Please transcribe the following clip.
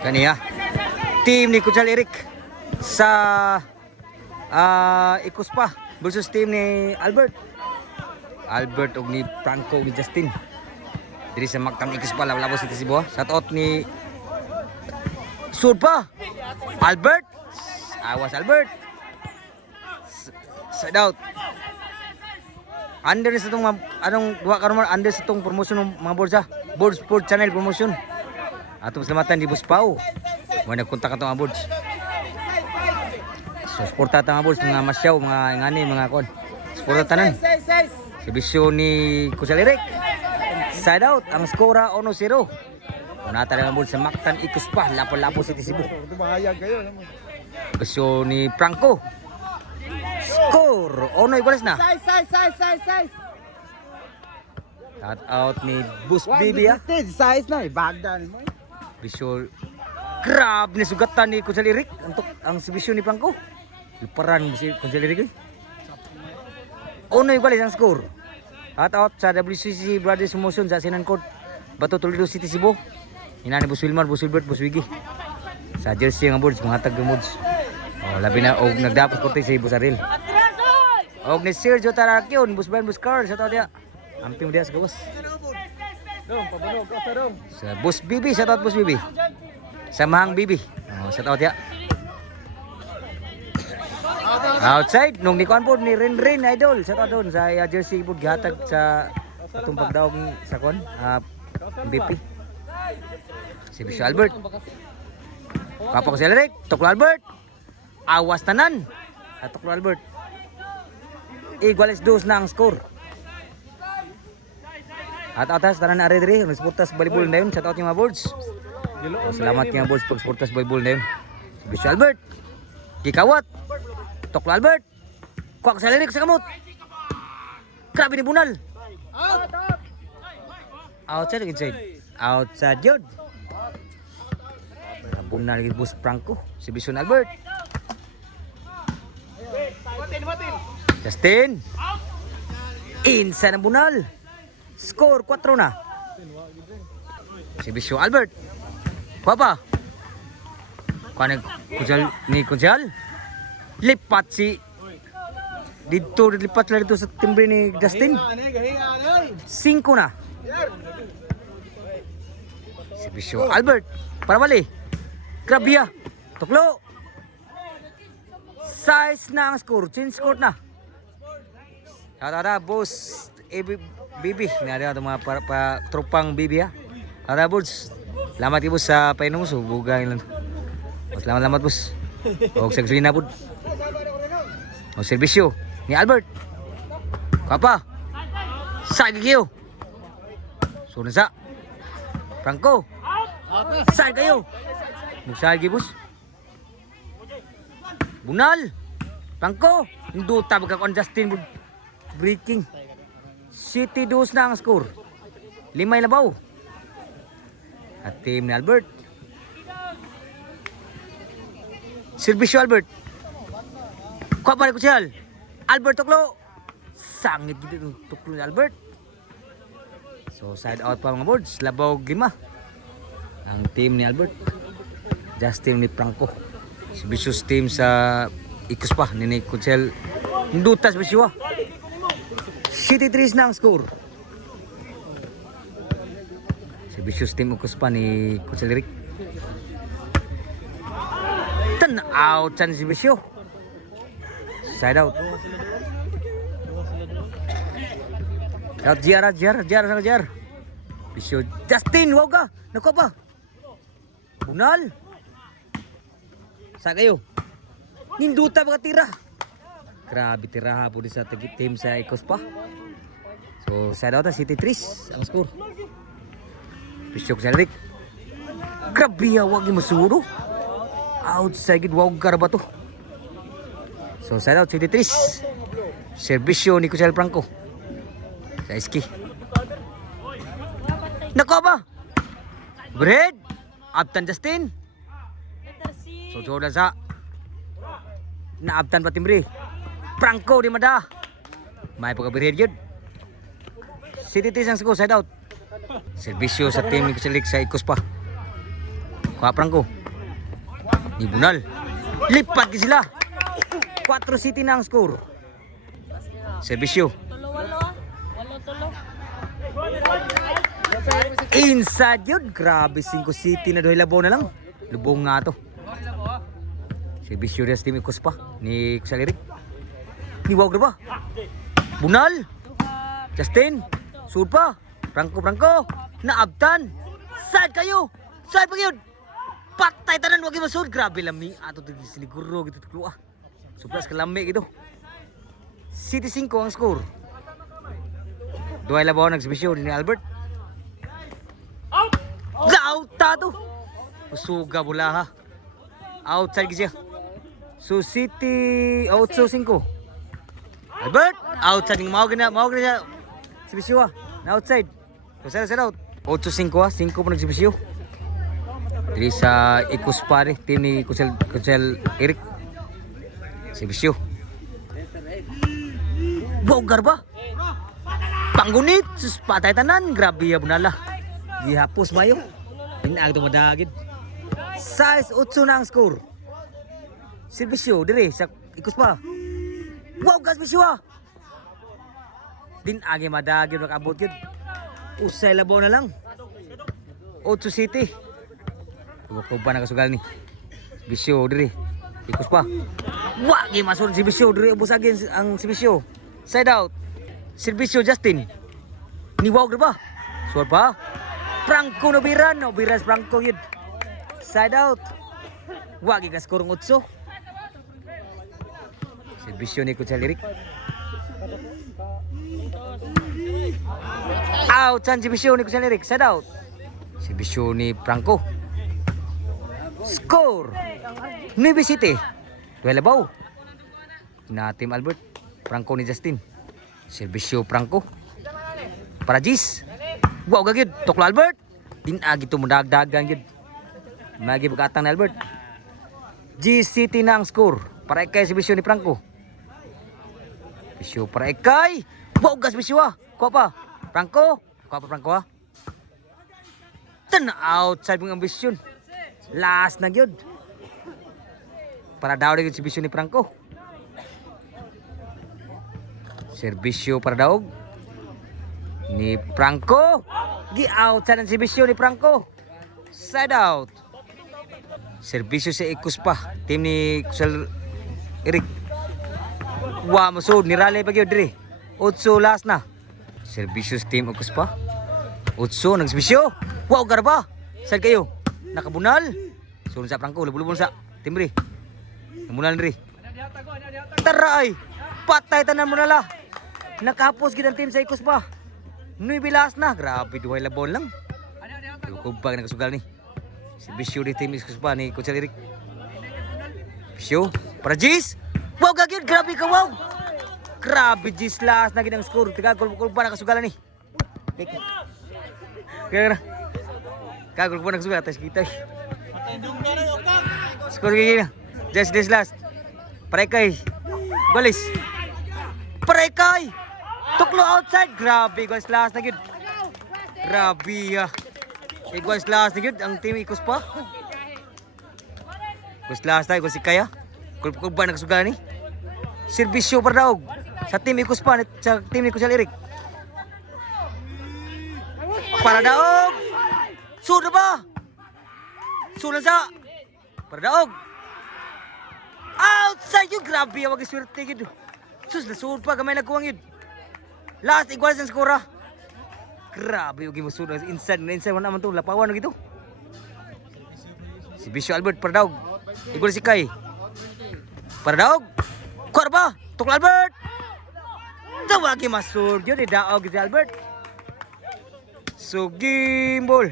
Kaniya. Team ni Kuchal Eric sa Ikuspa versus team ni Albert. Albert og ni Franco ni Justin. Diri sa Mactan Ikuspa Lapu-Lapu City Cebu. Shout out ni Surpa. Albert. Awas Albert. Shout out. Under sa itong anong duha karon under sa itong promotion ng mga boards ha. Board Sport Channel promotion. Atong salamatan di Boss Pao. Mo nagkontak ato mga boards. So suporta ta mga boards, mga masyaw, mga ngani, mga kon. Suporta tanan. Servisyo ni Kuchal Eric. Side out ang skora 1-0. Una ta mga boards sa Mactan Ikuspa, Lapu-Lapu City Cebu. Servisyo ni Franco. Score! Ono iguales na. Size. Shout out ni Bus Bibi ha. Size na, bagda ni mo. Bisyo. Grab ni sugatan ni Kuchal Eric. Ang servisyo ni Franco. Liparan si Kuchal Eric. Ono iguales ang score. Shout out sa WCC Brothers Promotion sa Sinan Court, Bato Toledo City Cebu. Ina ni Bus Wilmar, Bus Wilbert, Bus Wiggy. Sa jersey nga boards, mga tag mods. Oh, labi na og nagdapos korte sa Ibu Saril. Og ni Sergio Tarakyon, Bus Ben Bus Car, sa tao dia. Amping dia sa gawas. Dong, pabunog ka dong. Sa Bus Bibi, sa tao Bus Bibi. Sa Mahang Bibi. Oh, sa tao dia. Outside nung ni Kwan po ni Rin Idol sa tao doon sa jersey board gihatag sa atong pagdaog sa kon MVP. Si Bisyo Albert. Kapag si Alric, Toklo Albert. Awas tanan. Toklo Albert. Iguales 2 na ang score. At atas tanan na ari-ari, sportas volleyball na yun. Shout out yung mga boards. Salamat yung mga boards pag sportas volleyball na yun. Si Bisyo Albert. Kikawat. Toklo Albert. Kuwak sa Alric sa kamot. Grabe ni Bunal. Outside o inside? Outside yun. Bunal ni Bus Franco. Si Bisyo Albert. Justin. Insa ng Bunal. Score 4 na. Si Bisyo Albert. Papa. Kuha ni Kuchal. Lipat si dito, lipat lang dito sa timbre ni Justin. 5 na. Si Bisyo Albert. Para bali. Grabia. Toklo. Size na ang score. Change score na. Tara, boss. Bibi. Nari ito mga tropang Bibi ha. Tara, boss. Salamat kayo boss sa painom mo. Bugay lang. Salamat boss. Huwag sa gasolina po. O servisyo ni Albert. Kapa. Sagi kayo. Sunod sa. Franco. Sagi kayo. Magsagi boss. Bunal. Franco. Induta magkakon Justin. Breaking. City 2 na ang score. 5 labaw. At team ni Albert. Servisyo Albert. Kuha pa rin Kuchal. Albert Toklo. Sangit dito Toklo ni Albert. So side out pa mga boards. Labaw 5. Ang team ni Albert. Justin ni Franco. Servisyo team sa Ikuspa ni Kuchal. Indutas Bisyo. City 3 na ang score. Servisyo team Ikuspa ni Kuchal Eric. Turn out chan si Bisyo. Side out. Out Jar. Bisyo Justin, wow ka. Nakuha pa. Bunal. Sa kayo. Ninduta mga tira. Grabe tiraha po sa team sa Ikuspa. So side out na City 3 ang score. Bisyo sa Eric. Grabe wag yung masuro. Outside wow karaba to. So side out City 3. Servisyo ni Kuchal Franco. Sa Iski. Nako ba? Bread. Abtan Justin. So Jordan sa. Naabtan pa timbre. Franco di mada. May pagka-bread yun. City 3 ang score side out. Servisyo sa team ni Kuchal sa Ikuspa. Kuha ko. Ni Bunal. Lipat ki sila. 4 City na ang score. Servisyo. Inside yun. Grabe 5 City na doon labaw na lang. Lubong nga to. Servisyo rin sa team Ikos pa. Ni Kusalirik. Ni Wawg na ba? Bunal. Justin. Sud pa. Franco. Naabtan. Side kayo. Side pa yun. Patay tanan wag masud. Grabe lami ato siguro gitu tuklo ah. Supras kalami gitu. City 5 ang score. Duay labaw nagsibisyo ni Albert. Out to. Usuga bola ha. Outside siya. So City 8-5. Albert outside ng mao gina siya. Sibisyo ah. Na outside. So set out. 8-5 ah. 5 po nagsibisyo. Diri sa Ikos pare, team ni Kusel Eric. Sibisyo. Bogar ba? Panggunit, sus patay tanan, grabe ya bunala. Gihapos mayo. Inaag tumadagid. Size 8 na ang score. Sibisyo diri sa Ikos pa. Wow, gas bisyo ah. Din agi madagid makabot gyud. Usay labaw na lang. 8 City. Ko pa nakasugal ni. Bisyo diri. Ikos pa. Wa gi masud si Bisyo diri ubos agin ang si Bisyo. Side out. Servisyo Justin. Ni Wawg ba? Suot pa. Franco no biran Franco yun. Side out. Wa gi ka score 8. Servisyo ni Kutsalirik. Out san si Bisyo ni Kutsalirik. Side out. Si Bisyo ni Franco. Score 9 City. Duel labaw na Team Albert. Franco ni Justin. Servisyo Franco para Gis. Wow gagid tuklo Albert. Din agi to mudagdagan gid. Magi pagkatang ni Albert. Gis City na ang score. Para ikay servisyo ni Franco. Servisyo para ikay. Wow gas servisyo ah. Kuha pa Franco. Kuha pa Franco ah. Tan outside ng ambisyon. Last na gyud. Para daw gyud servisyo ni Franco. Servisyo para daog ni Franco. Gi outside ang servisyo ni Franco. Side out. Servisyo sa Ikos pa. Team ni Kusel Eric. Wa masud ni Raleigh pag gyud diri. 8 last na. Servisyo sa team Ikos pa. 8 nagservisyo. Wow garba. Side kayo. Nakabunal. Sunod sa Franco, lubulubon sa timbre. Namunal rin. Taray! Patay tanan mo nala. Nakapos gid ang team sa Ikos pa. 9 bilas na. Grabe, duhay labon lang. Kubag nakasugal ni. Si Bisyo di team Ikos pa ni Coach Eric. Bisyo, para Gis. Wow, gagid. Grabe ka, wow. Grabe, Gis last na gid ang score. Tiga, kulba nakasugal ni. Kaya na. Kagul po nagsugat tayo kita. Score gini na. Just this last. Parekay. Golis. Parekay. Tuklo outside. Grabe. Golis last na gid. Grabe ya. Golis last na gid. Ang team Ikos pa. Golis last tayo. Golis ikaya. Kulba nagsugat ni. Servisyo para daog. Sa team Ikos pa. Sa team ni Kusel Eric. Para daog. Sudah ba? Sudah sa. Perdaog. Outside yun. Grabe yung mag-swerte yun. Sus, nasud pa. Kamay nagkuwang yun. Last, igual sa skora. Grabe yung gimusud. Inside wala naman ito. Lapawan na gitu. Si Bisyo Albert, Perdaog. Igual si Kai. Perdaog. Kuar ba? Tukla Albert. Tawagi masud yun. Daog si Albert. So, gimbol.